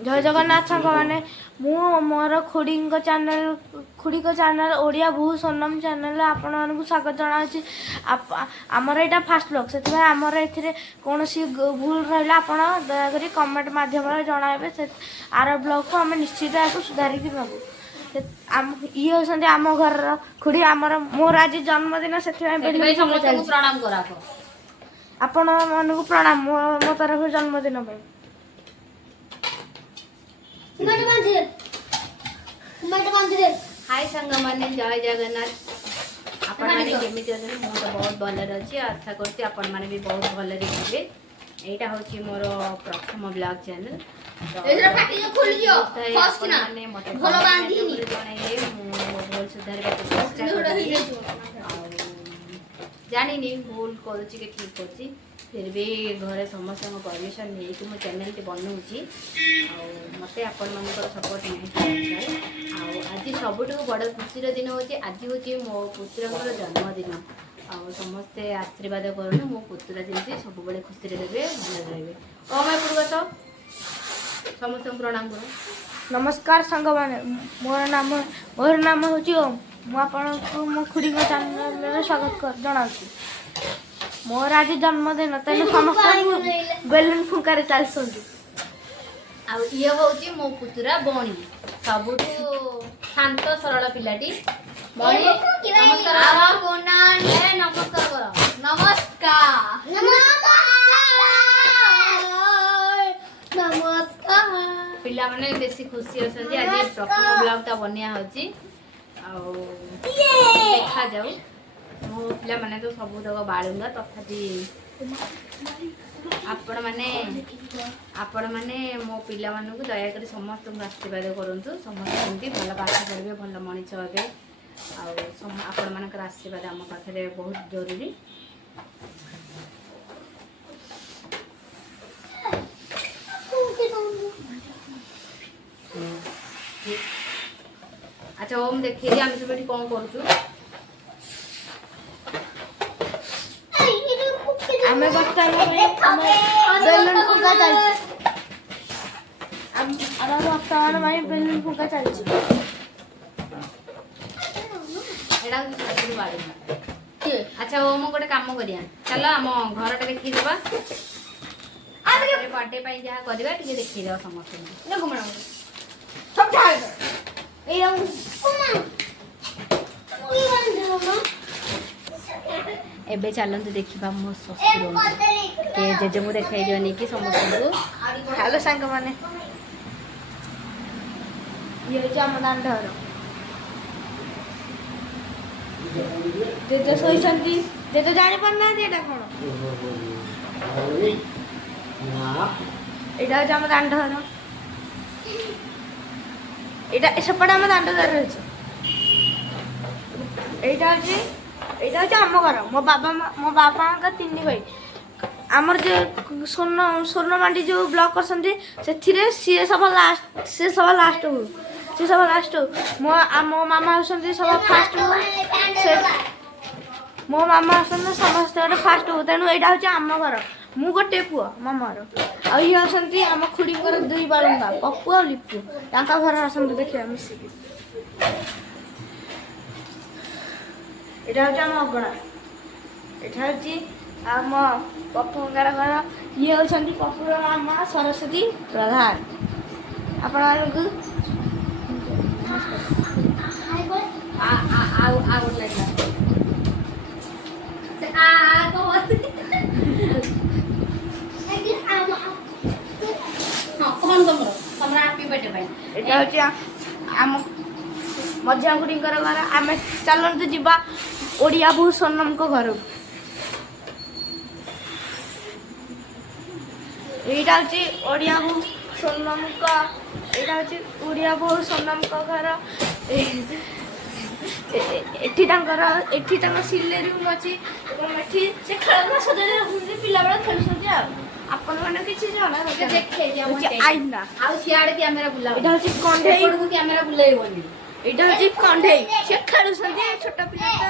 जय जगन्नाथ सांग मैंने मोर खुड़ी चैनल ओडिया भू सोनम चैनल आपण मानक स्वागत जनावि आमर यहाँ फास्ट ब्लॉग से आमर ए कौन भूल रहा आपण दयाक कमेंट मध्यम जनइबे आर ब्लॉग को आम निश्चित या सुधारिक नबू ये होती आम घर खुड़ी आमर मोर आज जन्मदिन से प्रणाम करा आपण मानक प्रणाम मो तरफ जन्मदिन हाय संग माने जय जगन्नाथ आपण माने केमिति अछन मो तो बहुत भले अछि आशा करती आपण माने भी बहुत भले रे एटा होची मोर प्रथम ब्लॉग चैनल एजरा फाटी जो खोल दियो फर्स्ट ना भलो बांधी नी भूल सुधार के चेष्टा जानी नी भूल करूची के ठीक करची फिर भी घरे समस्त परमिशन नहीं मो चैनल टी बनाऊँगी मत आपण मान सपोर्ट नहीं आज सबुठ बड़ खुशी दिन हूँ आज हूँ मो पुत्र जन्मदिन समस्ते आशीर्वाद करूँ मो पुत्र जमी सब बड़े खुशी रे भले रहे ओ मैं पूर्वत समस्त प्रणाम कर नमस्कार सांग मैंने मोर नाम हूँ ओम मुझे मो खुड़ी चैनल स्वागत कर जनाऊँ मोर आज जन्मदिन तेन समस्त बेलून फुंकार चलती ये हूँ मो पुतुरा बणी सबुठ शांत सरल पिलाटी नमस्कार नमस्कार नमस्कार पिला माने बेसी खुशी अछंती आज प्रथम ब्लॉग ता बनिया होची देखा जाऊ मो पिला माने तो सब तक बाळुंगा तथापि आपण माने मो पिला मानकु दया करी समस्त आशीर्वाद करंतु समस्त एमती भल पाठ पढ़े भल मनीष हे आपण मानकर आशीर्वाद आम पाखे बहुत जरूरी अच्छा ओम देखिए आम सब कौन करूँ आमे बेलून फुंका चलती वर्तमान भाई बेलून फुंका चलती अच्छा ओम गोटे काम करिया चल आम घर टा देखी देबा बर्थडे पाई जहाँ करवा टे देखी देवा समस्त एबे चलते देखा मो ससुर जेजे को देखा दिवनी कि समस्त हेलो सांग मैंने ये आम दांडर जेजे शोती जेजे जानी पारना एटा कौन एटा हूँ आम दांडर एटा सेपटे आम दांडदार रही এইটা হচ্ছে আম ঘর মো বাবা তিন ভাই আমার যে স্বর্ণমান্ডি যে ব্লগ করছেন সেথিরে সি সব লাস্ট মো মামা হচ্ছেন সব ফার্স্ট সে মো মামা হচ্ছেন সমস্ত ফার্স্ট তেণু এইটা হচ্ছে আম ঘর মু গোটে পুଅ মামার আর ইয়ে হচ্ছেন আম খুড়ীঙ্কর দুই বালুঙ্গা পপু আর লিপু তাଙ୍କ ঘর আସନ୍ତୁ ଦେଖିବା ମିଶିକି এটা হচ্ছে আমার অগଣା এটা হচ্ছে আম পপুঙ্গার ঘর ইয়ে হচ্ছেন পপুর মা সরস্বতী প্রধান আপনার এটা হচ্ছে আম मजा गुड़ी घर आम चलते जीवा ओडिया भू सोनम को घर यहाँ हूँ ओडिया भू सोनम का यहाँ हूँ ओडिया भू सोनम को घर एठी सिले रूम अच्छी से खेलना सजा पिला बेला खेलुंट आपण मैंने किसी आईना आड़े कैमेरा बुला कंढे कैमेरा बुलाई এটা হচ্ছে কଣ୍ଢେଇ সে খেলুଛନ୍ତି ছোট পিলাটা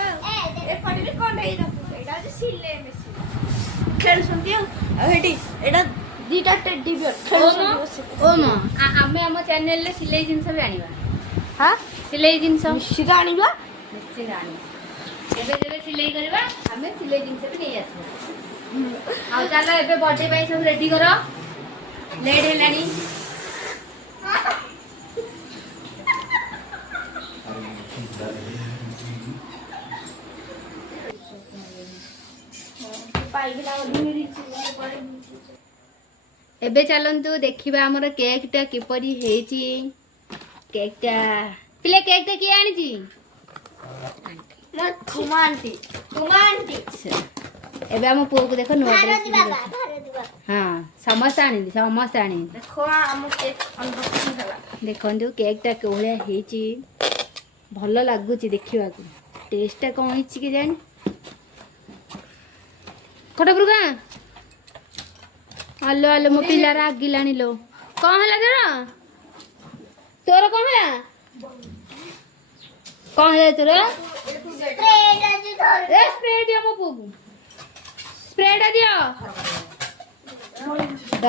এপଟେ ବି କଣ୍ଢେଇ ଦେଖ ଏଇଟା ହଉଛି ସିଲେଇ ମେସିନ୍ ଖେଳୁଛନ୍ତି ଆଉ ଏଠି ଏଇଟା दीटा टेडी बियर ओम आमे आम चैनल रे सिलाई जिनस भी आनिबा हां सिलाई जिनस निश्चित आनिबा निश्चित आनिबा एबे जेबे सिलाई करबा आमे सिलाई जिनस भी नहीं आसबा आ चलो एबे बर्थडे पाई सब रेडी करो लेट हेलानी एबे चलंतु देखिबा हमर केक टा किपरि हेची केक टा पिले केक टा किए आनिची खुमा आंटी एबे हम पुओ को देखो नुआ भारत ड्रेस बाबा हां समस्त आनी देखो हम केक अनबॉक्सिंग कला देखंतु केक टा कोहले हेची भलो लागुची देखिबा को टेस्ट टा कोन हेची के जानी खटपुरगा आलो आलो मो पिला रागिलानी लो कौन है तोर कौन है तोर ए स्प्रे दियो मो पुगु स्प्रे टा दियो द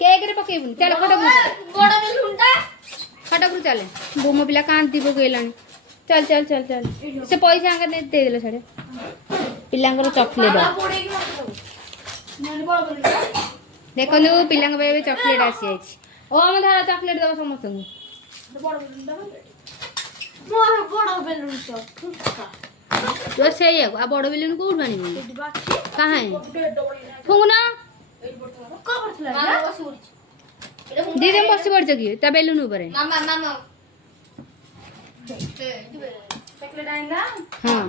केक रे पकेबुन चल खटपुर चले बो मो पिला कांति पकेलानी चल चल चल चल से पैसा आंगा दे देले छड़े पिलांगर चॉकलेट देखो पिलांग पे चॉकलेट आसी जाइए ओ हम धर चॉकलेट दब समस्त तो से आ बड़ बेलून कौन आनी कहाँ फुंगना दीदी बस पड़ कि ता बेलून ऊपर हाँ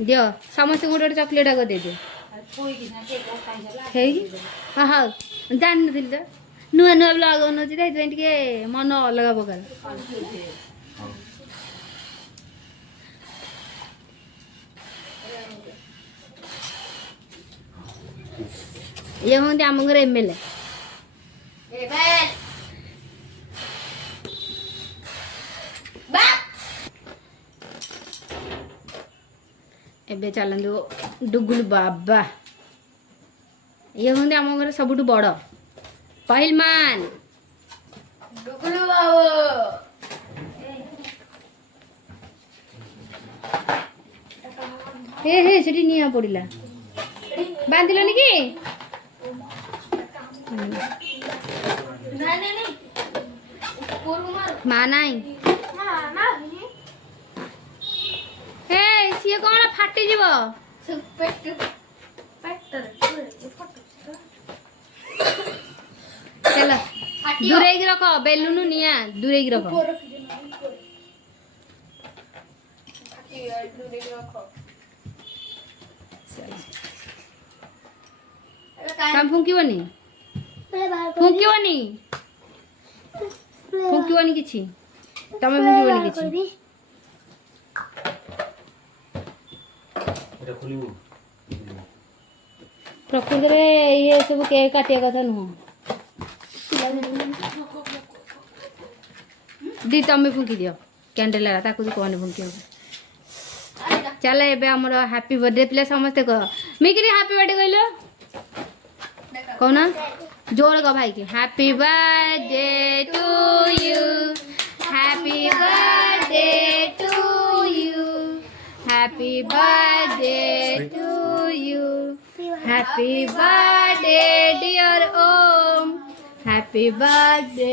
दियो समस्त गोटे चॉकलेट आग दे दियो हाँ हाँ जान नी तो नुआ नुआ ब्लॉग बनौती टे मन अलग प्रकार ये हूँ आम घर एमएलए एबे चलंदु डुगुल बाबा ये हूँ आम घर सबुठ बड़ पहिलमान डुगुलु बाबू हे हे सेठी निया पड़िला बांधिलनि कि माँ नाई हे सी कौन फाटी जीव चल दूरे रख बेलुन निया दूरे रख काम फुंकिबनी फुंकिबनी किछि तमे फुंकिबनी किछि प्रकृति में ये सब केक काटिया कथा नुह दी तमें फुंकी दियो कैंडल ताकू कहने फुंकी चल एबे हमर हैप्पी बर्थडे प्ले समस्त कह मिकरी हैप्पी बर्थडे कहलो कहना जोर कह भाई के happy birthday to you happy birthday to you happy birthday to you happy birthday dear Om happy birthday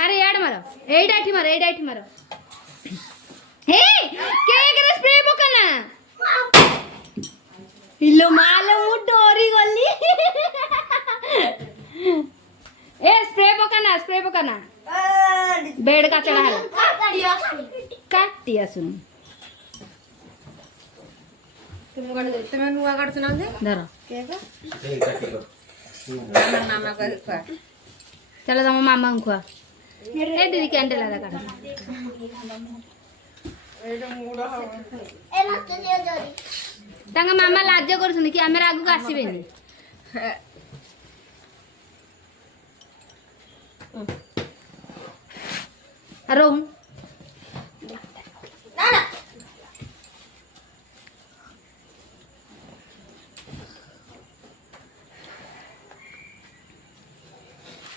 अरे यार मारो एठी मारो हे केक रे स्प्रे पकाना इलो मालो मु डोरी गली ए स्प्रे पकाना बेड का चढ़ा है काटिया सुन तुम नुआ काट सुना दे धर केक ए काटी लो मामा कर खा चलो तुम मामा को खुआ ए दीदी कैंडल लगा काट तांगा मामा लाज करछन कि हमरा आगु को आसीबेनी रोहन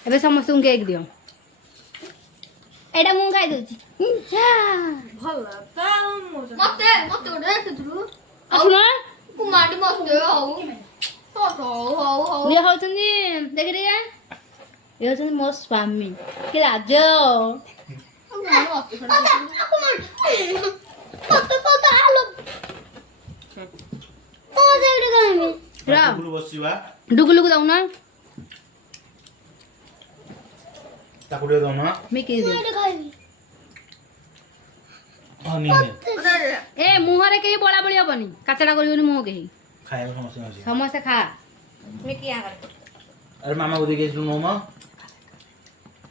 ଏବେ ସମସ୍ତଙ୍କୁ କେକ୍ ଦିଅ। ଏଇଟା ମୁଁ ଖାଇଦଉଛି। ଭଲ ତ ମତେ ମତେ ଗୋଟେ ଦେଖିଥିଲୁ ଶୁଣ କୁମାରୀ ମତେ ହଉ ହଉ ଇଏ ହଉଛନ୍ତି ଦେଖି ଟିକେ ଇଏ ହଉଛନ୍ତି ମୋ ସ୍ୱାମୀ। କି ଲାଜ। ବାବୁଲୁ ବସିବା ଡୁଗୁଲୁକୁ ଦଉନ। ତାକୁ ଟିକେ ଦଉନ। ମିକି ଦିଅ। ହଁ ନିଅ ଏ ମୁହଁରେ କେହି ବଳା ବଳି ହବନି। କାଚଟା କରିବନି ମୁହଁ କେହି। ଖାଇବାକୁ ସମସ୍ତେ ଅଛି। ସମସ୍ତେ ଖା। ଆରେ ମାମାକୁ ଦେଇକି ଆସିଲୁ ନୋମ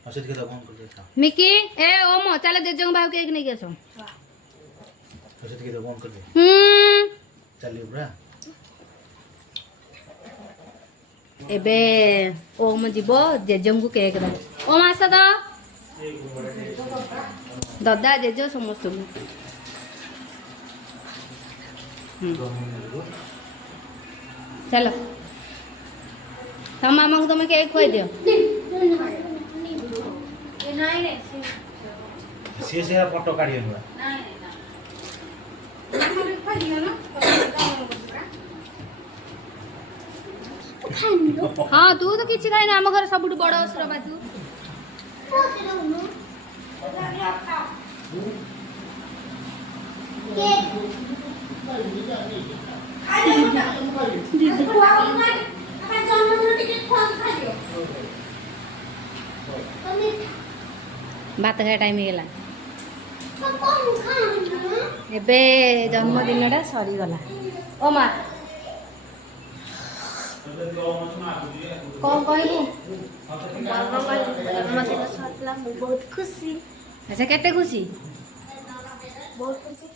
ଆଉ ସେଠିକି ତ କଣ କରିଦେଇ ଖା ମିକି ଏ ଓମ ଚାଲ ଜେଜେଙ୍କ ଭାଇ କେକ୍ ନେଇକି ଆସ। ଆଉ ସେଠିକି ତ କଣ କରିଦେ ଚାଲିବ ପୁରା। ଏବେ ଓମ ଯିବ ଜେଜେଙ୍କୁ କେକ୍ ଦବ। ଓମ ଆସ ତ ଦଦା ଜେଜ ସମସ୍ତଙ୍କୁ। ଚାଲ ତମ ମାମାଙ୍କୁ ତମେ କେକ୍ ଖୁଆଇଦିଅ। ସିଏ ସେ ଫଟୋ କାଢିବେ ପୁରା। ହଁ ତୁ ତ କିଛି ଖାଇନା। ଆମ ଘରେ ସବୁଠୁ ବଡ ଅସୁରବା ତୁ। ଭାତ ଖାଇବା ଟାଇମ୍ ହେଇଗଲା। ଏବେ ଜନ୍ମଦିନଟା ସରିଗଲା। ଓ ମା କଣ କହିବୁ? ଜନ୍ମଦିନ ସରିଲା ମୁଁ ବହୁତ ଖୁସି। ଆଚ୍ଛା କେତେ ଖୁସି? ବହୁତ ଖୁସି।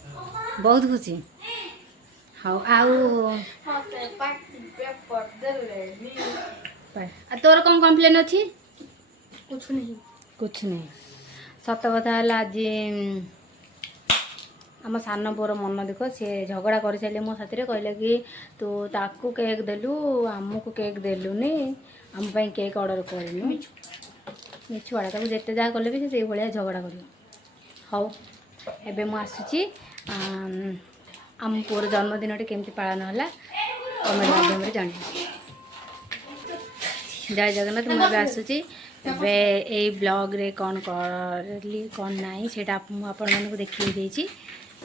ବହୁତ ଖୁସି। ହଉ ଆଉ ମତେ ପାଟି ପେପର ଦେଲେନି। ତୋର କ'ଣ କମ୍ପ୍ଲେନ୍ ଅଛି? କିଛି ନାହିଁ। କିଛି ନାହିଁ। ସତ କଥା ହେଲା ଆଜି ଆମ ସାନ ପୁଅର ମନ ଦୁଃଖ। ସିଏ ଝଗଡ଼ା କରିସାରିଲେ ମୋ ସାଥିରେ। କହିଲେ କି ତୁ ତାକୁ କେକ୍ ଦେଲୁ ଆମକୁ କେକ୍ ଦେଲୁନି, ଆମ ପାଇଁ କେକ୍ ଅର୍ଡ଼ର କରିନୁ। ମିଛୁଆଡ଼ା ତାକୁ ଯେତେ ଯାହା କଲେ ବି ସେ ସେଇଭଳିଆ ଝଗଡ଼ା କରିବ। ହଉ ଏବେ ମୁଁ ଆସୁଛି। ଆମ ପୁଅର ଜନ୍ମଦିନଟି କେମିତି ପାଳନ ହେଲା କମେଣ୍ଟ ମାଧ୍ୟମରେ ଜଣାଇବି। ଜୟ ଜଗନ୍ନାଥ। ମୁଁ ଏବେ ଆସୁଛି। ଏବେ ଏଇ ବ୍ଲଗ୍ରେ କ'ଣ କରିଲି କ'ଣ ନାହିଁ ସେଇଟା ମୁଁ ଆପଣମାନଙ୍କୁ ଦେଖାଇ ଦେଇଛି।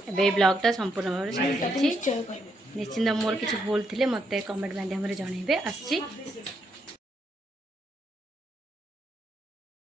ଏବେ ଏଇ ବ୍ଲଗ୍ଟା ସମ୍ପୂର୍ଣ୍ଣ ଭାବରେ ସରିଯାଇଛି। ନିଶ୍ଚିନ୍ତ ମୋର କିଛି ଭୁଲ ଥିଲେ ମୋତେ କମେଣ୍ଟ ମାଧ୍ୟମରେ ଜଣାଇବେ। ଆସୁଛି।